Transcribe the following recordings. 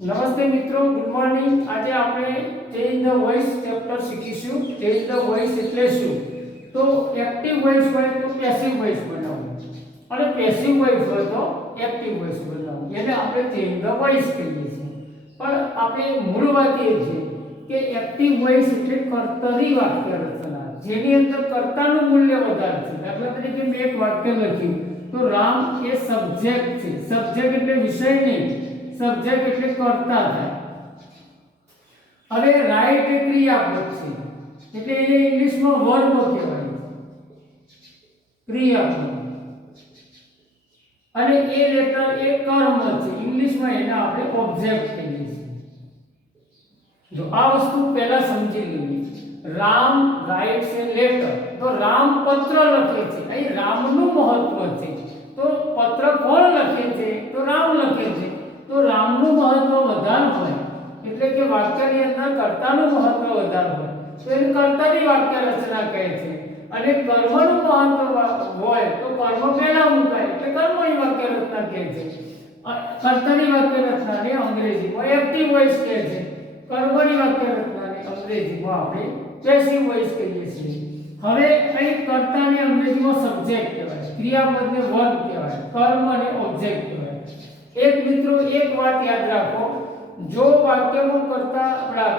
નમસ્તે મિત્રો, good morning. આજે આપણે ચેન્જ ધ વોઇસ ચેપ્ટર શીખીશું। ચેન્જ ધ વોઇસ એટલે શું? તો એક્ટિવ વોઇસ હોય તો પેસિવ વોઇસ બનાવવું અને પેસિવ વોઇસ હોય તો એક્ટિવ વોઇસ બનાવવું, એને આપણે ચેન્જ ધ વોઇસ કહીએ છીએ। પણ આપણે મૂળ વાત એ છે કે એક્ટિવ વોઇસ એટલે કર્તરી વાક્ય રચના, જેની અંદર કર્તાનું મૂલ્ય વધારે છે। દાખલા તરીકે મેં એક વાક્ય લખ્યું તો રામ એ સબ્જેક્ટ છે। સબ્જેક્ટ એટલે વિષય નહીં, સબ્જેક્ટ એટલે કર્તા થાય। હવે રાઈટ એ ક્રિયાપદ છે એટલે એને ઇંગ્લિશમાં વર્બ કહેવાય, ક્રિયાપદ। અને એ લેટર એ કર્મ છે, ઇંગ્લિશમાં એને આપણે ઓબ્જેક્ટ કહીએ છીએ। જો આ વસ્તુ પહેલા સમજી લેવી। રામ રાઇટ્સ એ લેટર, તો રામ પત્ર લખે છે, અહીં રામનું મહત્વ છે। તો પત્ર કોણ લખે છે? તો રામ લખે છે। તો રામનું મહત્વ વધારે હોય એટલે કે વાક્યની અંદર કર્તાનું મહત્વ વધારે હોય તો એને કર્તાની વાક્ય રચના કહે છે। અને કર્મનું મહત્વ હોય તો કર્મ પહેલા મુકાય એટલે કર્મની વાક્ય રચના કહે છે। કર્તાની વાક્ય રચનાને અંગ્રેજીમાં એક્ટિવ વોઇસ કહે છે, કર્મની વાક્ય રચનાને અંગ્રેજીમાં આપણે પેસિવ વોઇસ કહીએ છીએ। હવે અહીં કર્તાને અંગ્રેજીમાં સબ્જેક્ટ કહેવાય, ક્રિયાપદને વર્બ કહેવાય, કર્મને ઓબ્જેક્ટ કહેવાય। એક મિત્રો એક વાત યાદ રાખો, જો વાક્યમાં કર્તા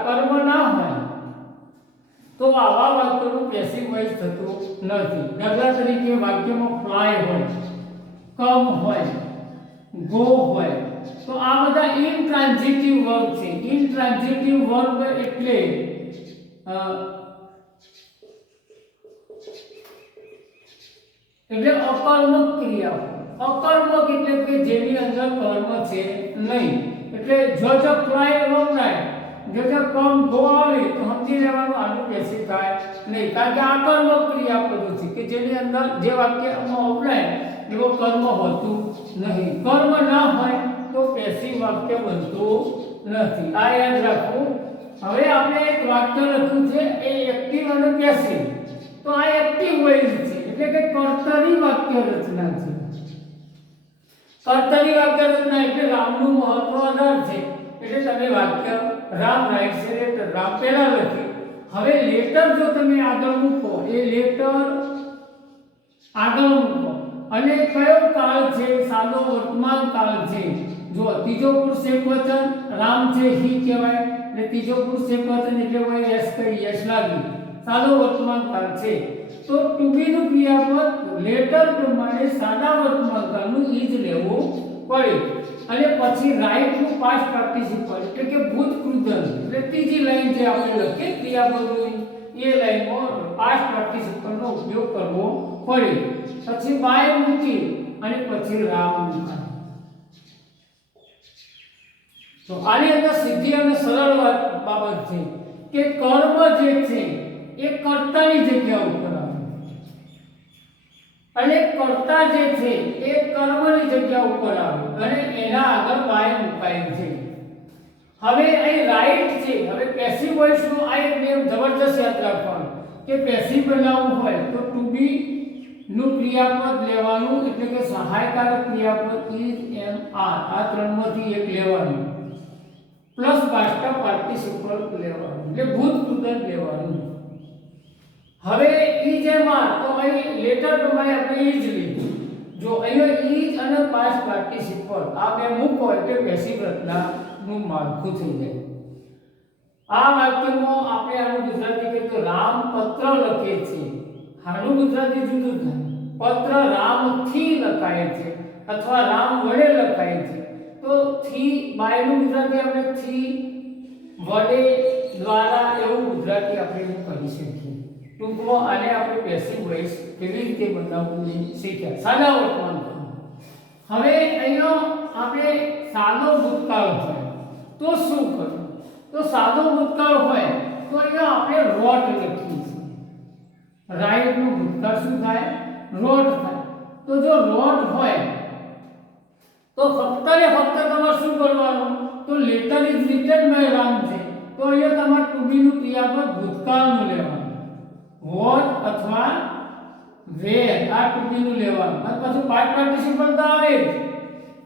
કર્મ ના હોય તો આવા વાક્યોનું પેસિવ વોઇસ થતું નથી। દાખલા તરીકે વાક્યમાં ફ્લાય હોય, કમ હોય, ગો હોય તો આ બધા ઇનટ્રાન્ઝિટિવ વર્બ છે। ઇનટ્રાન્ઝિટિવ વર્બ એટલે અકર્મક ક્રિયા। અકર્મક એટલે કે જેની અંદર કર્મ છે નહીં। એટલે જો ફ્લાય વપરાય, જો કમ ગો આવે તો સમજી લેવાનું આનું પેસિવ થાય નહીં, કારણ કે આકર્મક ક્રિયાપદો છે કે જેની અંદર જે વાક્યમાં વપરાય એવો કર્મ હોતું નહીં। કર્મ ના હોય તો પેસિવ વાક્ય બનતું નથી, આ યાદ રાખવું। હવે આપણે એક વાક્ય લખ્યું છે એ એક્ટિવ અને પેસિવ, તો આ એક્ટિવ વોઇસ છે એટલે કે કર્તરી વાક્ય રચના છે। કર્તરી વાક્ય રચના એટલે રામનું મહત્વ વધારે છે એટલે તમે વાક્ય રામ રાઇટ્સ એ લેટર, રામ પહેલા લખ્યું। હવે લેટર જો તમે આગળ મૂકો, એ લેટર આગળ મૂકો અને કયો કાળ છે? સાદો વર્તમાન કાળ છે। જો ત્રીજો પુરુષ એકવચન રામ છે હી કહેવાય, એટલે ત્રીજો પુરુષ એકવચન એટલે કોઈ એસ કરી એસ લાગી, સાદો વર્તમાન કાળ છે। તો ટુ બી નું ક્રિયાપદ લેટર પ્રમાણે સાદા વર્તમાન કાળનું ઈજ લેવું પડે। અને પછી રાઈટ નું પાસ્ટ પાર્ટિસિપલ એટલે કે ભૂત કૃદંત, એટલે ત્રીજી લાઈન જે આપણે લખીએ ક્રિયાપદોની એ લાઈનમાં પાસ્ટ પાર્ટિસિપલનો ઉપયોગ કરવો પડે। પછી બાય મૂકી અને પછી રામ મૂકાય। તો આની અંદર સીધી અને સરળ બાબત છે કે કર્મ જે છે એ કર્તાની જગ્યા ઉપર આવે અને કર્તા જે છે એ કર્મની જગ્યા ઉપર આવે અને એના આગળ બાય મુકાય છે। હવે અહીં રાઈટ છે। હવે પેસિવ વોઇસ નો આ એક નિયમ જબરદસ્ત યાદ રાખવાનો કે પેસિવ બનાવવું હોય તો ટુ બી નું ક્રિયાપદ લેવાનું, એટલે કે સહાયકારક ક્રિયાપદ ઇઝ એમ આર, આ ત્રણમાંથી એક લેવાનું પ્લસ પાસ્ટ પાર્ટિસિપલ લેવાનું, એટલે ભૂત કૃદંત લેવાનું। હવે ઈજ એમ આર તો અહીં લેટર પ્રમાણે આપણે ઈજ લીધું। જો અહીંયા ઈજ અને પાસ્ટ પાર્ટિસિપલ આ બે મૂકો એટલે પેસિવ રચનાનું માળખું થઈ જાય। આ વાક્યમાં આપણે આનું ગુજરાતી કહીએ તો રામ પત્ર લખે છે, આનું ગુજરાતી જુદું થાય। પત્ર રામથી લખાય છે અથવા રામ વડે લખાય છે, તો થી બાયનું ગુજરાતી આપણે થી, વડે, દ્વારા એવું ગુજરાતી આપણે કહી શકીએ। ટૂંકમાં આને આપણે પેસિવ વોઇસ કેવી રીતે બનાવવું એ શીખ્યા, સાદા વર્તમાન કાળ। હવે અહીંયા આપણે સાદો ભૂતકાળ હોય તો શું કરવું? તો સાદો ભૂતકાળ હોય તો અહીંયા આપણે રોટ લખીએ છીએ। રાઈટ નું ભૂતકાળ શું થાય? રોટ થાય। તો જો રોટ હોય તો ફક્ત ને ફક્ત તમારે શું કરવાનું? તો letter is written by Ram છે તો અહીંયા તમારે ટુ બી નું ક્રિયાપદ ભૂતકાળનું લેવાનું, વોટ અથવા વેર આ ટુ બી નું લેવાનું। અને પછી પાસ્ટ પાર્ટિસિપલ તો આવે જ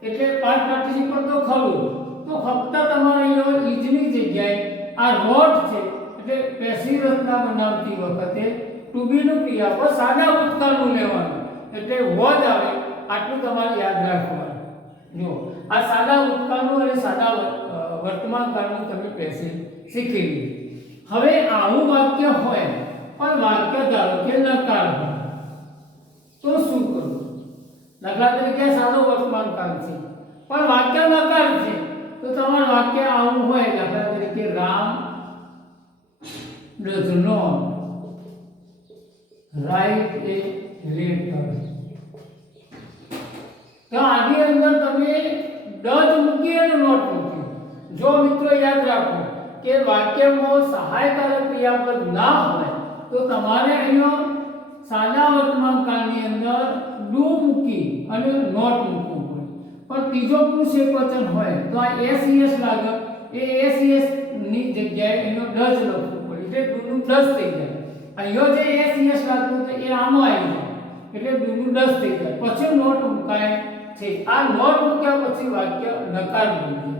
એટલે પાસ્ટ પાર્ટિસિપલ તો ખરું, તો ફક્ત તમારે અહીંયા ઈજની જગ્યાએ આ રોટ છે એટલે પેસિવ રચના બનાવતી વખતે ટુ બી નું ક્રિયાપદ સાદા ભૂતકાળનું લેવાનું એટલે વોઝ આવે આટલું તમારે યાદ રાખવાનું. જો આ સાદા ભૂતકાળનું અને સાદા વર્તમાન કાળનું તમે પેસિવ શીખી લીધું. હવે આવું વાક્ય હોય પણ વાક્ય ધારો કે નકાર હોય તો શું કરવું? દાખલા તરીકે સાદો વર્તમાન કાળ છે પણ વાક્ય નકાર છે તો તમારું વાક્ય આવું હોય, દાખલા તરીકે Ram does not write a letter. તો આની અંદર તમે ડઝ મૂકી અને નોટ મૂકી. જો મિત્રો યાદ રાખો કે વાક્યમાં સહાયકારક ક્રિયાપદ ના હોય તો તમારે અહીંયા સાદા વર્તમાન કાળની અંદર ડુ મૂકી અને નોટ મૂકવું પડે. પણ ત્રીજો પુરુષ એકવચન હોય તો આ એસ લાગે, એ એસ ની જગ્યાએ એનો ડઝ લખવું પડે એટલે ડુ નું ડઝ થઈ જાય. અહીંયા જે એસ લાગતું તો એ આમાં આવી જાય એટલે ડુ નું ડઝ થઈ જાય. પછી નોટ મુકાય છે. આ નોટ મૂક્યા પછી વાક્ય નકાર બની જાય.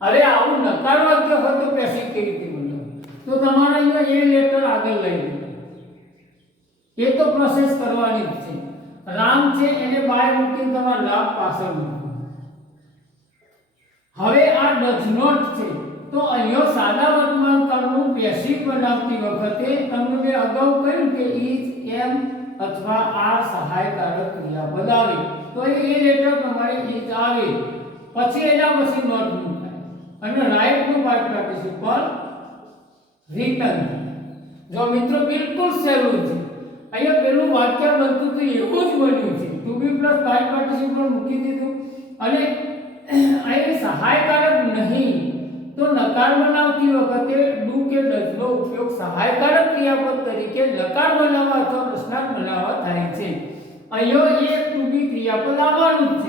હવે આવું નકાર વાક્ય હોય તો પેસિવ કેવી રીતે બને? તો તમારે અહીંયા એ લેટર આગળ લઈ લેવું. એ તો પ્રોસેસ કરવાની જ છે. રામ છે એને બાય મૂકીને તમારે રામ પાછળ મૂકવું. હવે આ ડઝ નોટ છે તો અહીંયા સાદા વર્તમાન કાળનું પેસિવ બનાવતી વખતે તમને મેં અગાઉ કહ્યું કે ઇઝ, એમ અથવા આર સહાયકારક ક્રિયાપદ આવે તો એ લેટર તમારે ઇઝ આવે, પછી એના પછી નોટ મૂકાય અને રાઈટ નું પાર્ટ પાર્ટિસિપલ રિટર્ન. જો મિત્રો બિલકુલ સહેલું છે. અહીંયા પેલું વાક્ય બનતું તો એવું જ બન્યું છે, ટુ બી પ્લસ પાર્ટ પાર્ટિસિપલ મૂકી દીધું અને અહીં સહાયકારક નહીં તો નકાર બનાવતી વખતે ડુ કે ડઝ નો ઉપયોગ સહાયકારક ક્રિયાપદ તરીકે લકાર બનાવવા અથવા પ્રશ્નાર્થ બનાવવા થાય છે. અહીંયા એક ટુ બી ક્રિયાપદ આવવાનું જ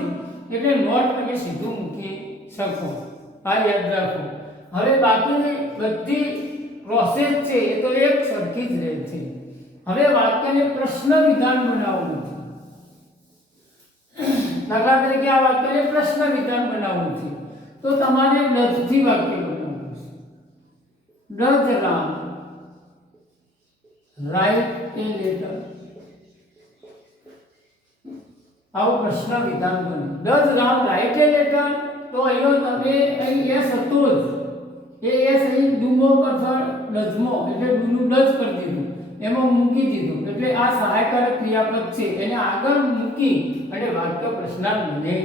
છે એટલે નોટ તમે સીધું મૂકી શકો. આ યાદ રાખો. હવે બાકીની બધી પ્રોસેસ છે એ તો એક સરખી જ રહે છે. હવે વાક્યને પ્રશ્ન વિધાન બનાવવું છે. દાખલા તરીકે આ વાક્યને પ્રશ્ન વિધાન બનાવવું છે તો તમારે ડઝ થી વાક્ય બનાવવું છે. Does Ram write a letter? આવું પ્રશ્ન વિધાન બને. Does Ram write a letter? તો અહીંયા તમે અહીં એસ હતો જ, એ એસ અહીં ડુમો અથવા ડઝમો એટલે ડુનું ડઝ કરી દીધું, એમાં મૂકી દીધું એટલે આ સહાયકારક ક્રિયાપદ છે એને આગળ મૂકી અને વાક્ય પ્રશ્નાર્થ બને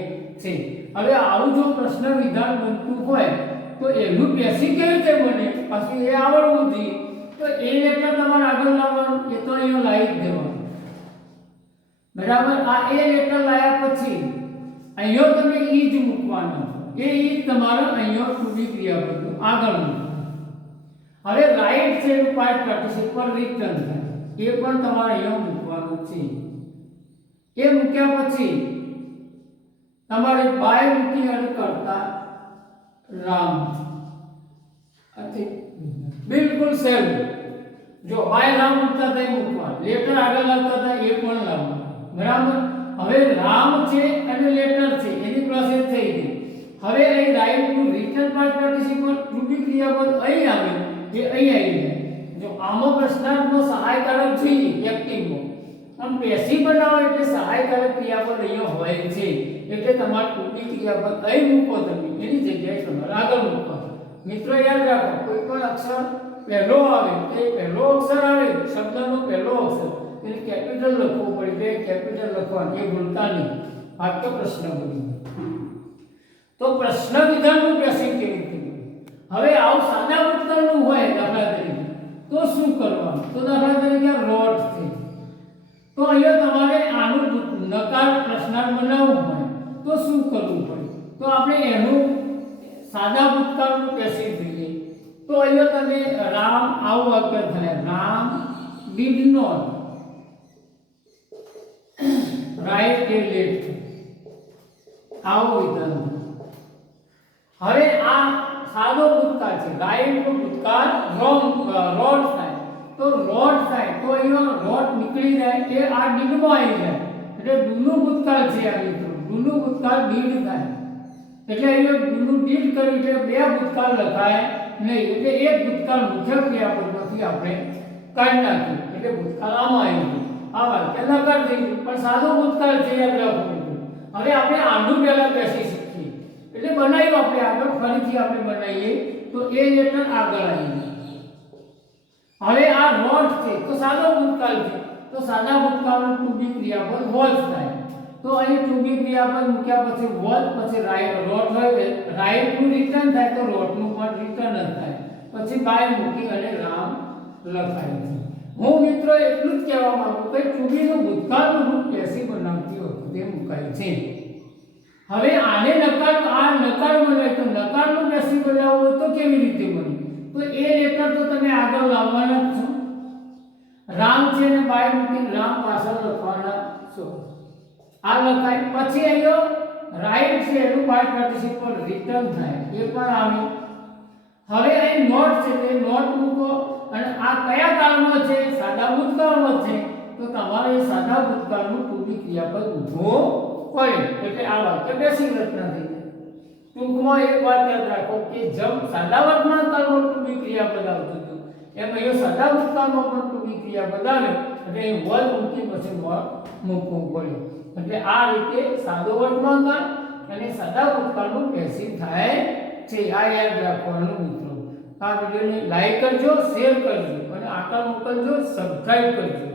છે. હવે આવું જો પ્રશ્ન વિધાન બનતું હોય તો એનું પેસિવ કેવી રીતે બને પછી એ આવડવું જોઈએ. તો એ લેટર તમારે આગળ લાવવાનું, એ તો અહીંયા લાવી જ દેવાનું. બરાબર. આ એ લેટર લાવ્યા પછી અહીંયા તમે ઈજ મૂકવાનું. એ ઈજ તમારો અહીંયા ટુ બી ક્રિયાપદનું આગળ મૂકવાનું. હવે રાઈટ છે એનું પાર્ટ પાર્ટિસિપલ રિટર્ન થાય, એ પણ તમારે અહીંયા મૂકવાનું છે. એ મૂક્યા પછી તમારે બાય મૂકી અને કરતા રામ. બિલકુલ સેમ. જો બાય રામ મૂકતા થાય મૂકવા, લેટર આગળ લાવતા થાય એ પણ લાવવા. બરાબર. હવે રામ છે અને લેટર છે એની પ્રોસેસ થઈ ગઈ. હવે અહીં રાઈટ નું રિટર્ન પાર્ટ પાર્ટિસિપલ ટુ બી ક્રિયાપદ અહીં આવે જે અહીં આવી જાય. જો આમાં પ્રશ્નાર્થનો સહાયકારક જોઈએ એક્ટિવમાં, પણ પેસિવ બનાવો એટલે સહાયકારક ક્રિયાપદ અહીંયા હોય છે એટલે તમારે ટુ બી ક્રિયાપદ અહીં મૂકો, તમે એની જગ્યાએ તમારે આગળ મૂકો. મિત્રો યાદ રાખો કોઈ પણ અક્ષર પહેલો આવે એ પહેલો અક્ષર આવે શબ્દનો પહેલો અક્ષર એને કેપિટલ લખવું પડે એટલે કેપિટલ લખવાનું એ ભૂલતા નહીં. વાક્ય પ્રશ્ન બન્યું. તો પ્રશ્ન વિધાનનું પેસિવ કેવી રીતે? હવે આવું સાદા ભૂતકાળનું હોય દાખલા તરીકે તો શું કરવાનું? તો દાખલા તરીકે રોટ છે તો અહીંયા તમારે આનું નકાર પ્રશ્નાર્થ બનાવવું હોય તો શું કરવું પડે? તો આપણે એનું સાદા ભૂતકાળનું પેસિવ જોઈએ. તો અહીંયા તમે રામ આવું વાક્ય થાય, Ram did not write a letter, આવું વિધાન. હવે આ સાદો ભૂતકાળ છે, રાઈટ નો ભૂતકાળ રોટ થાય તો રોટ થાય તો અહીંયા રોટ નીકળી જાય એ આ ડીડમાં આવી જાય એટલે ડુનું ભૂતકાળ છે. આ મિત્રો ડુનું ભૂતકાળ ડીડ થાય એટલે અહીંયા બિંદુ ડીલ કરી એટલે બે ભૂતકાળ લખાય નહીં, એટલે એક ભૂતકાળ મુખ્ય ક્રિયાપદમાંથી આપણે કાઢી નાખ્યું, એટલે ભૂતકાળ આમાં આવી ગયું. આ વાક્ય નકાર થઈ ગયું, પણ સાદો ભૂતકાળ છે યાદ રાખવું. હવે આપણે આનું પહેલા બેસી શીખીએ, એટલે બનાવ્યું આપણે આગળ, ફરીથી આપણે બનાવીએ તો એ લેટર આગળ આવી ગયું. હવે આ નોટ છે તો સાદો ભૂતકાળ છે, તો સાદા ભૂતકાળનું ટુ બી ક્રિયાપદ વોઝ થાય. તો અહીં ટુ બી ક્રિયાપદ મૂક્યા પછી વોઝ, પછી રોટ હોય, રાઈટ નું રિટર્ન થાય તો રોટ નું પણ રિટર્ન જ થાય, પછી બાય મૂકી અને રામ લખાય છે. હું મિત્રો એટલું જ કહેવા માંગુ કે ટુ બી નું ભૂતકાળનું રૂપ પેસિવ બનાવતી વખતે મુકાય છે. હવે આને નકાર, આ નકાર બનાય તો નકારનું પેસિવ બનાવવું હોય તો કેવી રીતે બને? તો એ લેટર તો તમે આગળ લાવવાના જ છો, રામ છે ને બાય મૂકીને રામ પાછળ લખવાના છો. આ લખાય પછી અહીંયા રાઈટ છે એનું પાર્ટ પાર્ટિસિપલ રિટર્ન થાય, એ પણ આવે. હવે અહીં નોટ છે તે નોટ મૂકો, અને આ કયા કાળમાં છે? સાદા ભૂતકાળમાં છે, તો તમારે સાદા ભૂતકાળનું ટુ બી ક્રિયાપદ ઊભો પડે, એટલે આ વાક્ય બેસિક રચના થઈ જાય. ટૂંકમાં એક વાત યાદ રાખો કે જેમ સાદા વર્તમાન કાળમાં ટુ બી ક્રિયાપદ આવતું હતું, એમ અહીંયા સાદા ભૂતકાળમાં પણ ટુ બી ક્રિયાપદ આવે, એટલે એ વલ મૂકી પછી મૂકવું પડે. એટલે આ રીતે સાદો વર્તમાન કાળ અને સાદા ભૂતકાળનું પેસિવ થાય છે. આ યાદ રાખવાનું મિત્રો. આ વિડિયોને લાઈક કરજો, શેર કરજો અને આકાર મોકલજો, સબસ્ક્રાઇબ કરજો.